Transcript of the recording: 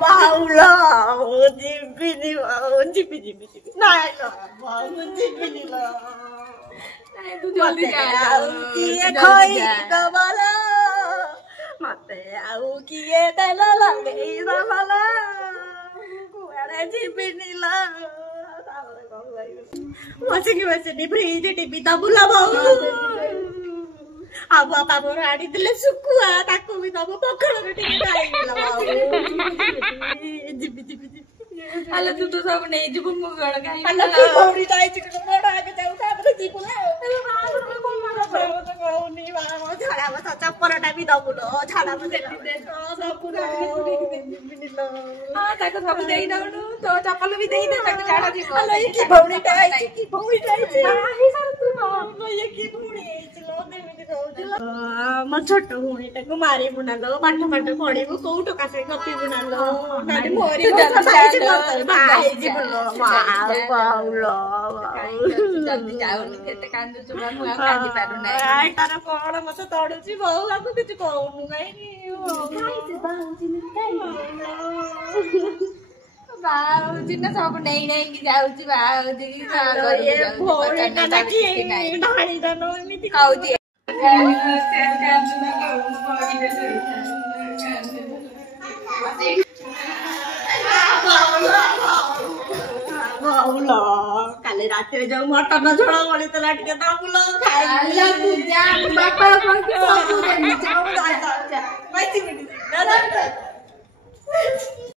ବାଉଳ ମୁଁ ଯିବିନି ଯିବି ଯିବି ଯିବି ନାଇଁ ମୁଁ ଯିବିନି ତୁ ଜଲ୍ଦି ଯା ଆଉ କିଏ ଖୋଇଦବଲ ମତେ ଆଉ କିଏ ତେଲ ଲଗେଇ ଦବଲ କୁଆଡେ ଯିବିନି ତାପରେ କଣ କହିବି ବସିକି ବସିନି ଫ୍ରିଜ ଟିଭି ଦବୁଲ ବୋଉ ଆଉ ବାପା ମୋର ଆଣିଥିଲେ ଶୁଖୁଆ ତାକୁ ବି ଦବ ପଖାଳରେ ଟିକେ ଖାଇବିଲ ଯିବି ଯିବି ଯିବି ଆଲୋ ତୁ ତ ସବୁ ନେଇଯିବୁ ମୁଁ କଣ ଖାଇବି ଭଉଣୀ ଯାଇଛି ବଡ ଆଗେ ଯାଉ ତାପରେ ଯିବୁ ଝାଡା ବସା ଚପଲଟା ବି ଦବୁଲ ଝାଡା ବସା ତାକୁ ସବୁ ଦେଇଦଉନୁ ତୋ ଚପଲ ବି ଦେଇଦେ ତାକୁ ଝାଡା ଯିବ କି ଭଉଣୀଟା ହେଇଛି କି ଭଉଣୀଟା ହେଇଛି କି ଭଉଣୀ ହେଇଛି ମୋ ଛୋଟ ଭଉଣୀଟାକୁ ମାରିବୁ ନା ଲୋ ପାଠ ପାଠ ପଢିବୁ କୋଉ ଟୋକା ସେ ଗପିବୁ ନା ଲୋ କେତେ କାନ୍ଦୁଛୁ ମୁଁ ଆଉ କାନ୍ଦି ପାରୁନାହିଁ ତାର କଣ ମତେ ତଡୁଛି ବୋଉ ଆକୁ କିଛି କହୁନୁ କାହିଁକି ବାଉଜି ନା ସବୁ ନେଇ ନେଇକି ଯାଉଛି ବାଉଜି କହୁଛି କାଲି ରାତିରେ ଯୋଉ ମଟନ ଝୋଳ ବଳିଥିଲା ଟିକେ ଦବୁଲ ଖାଇଲା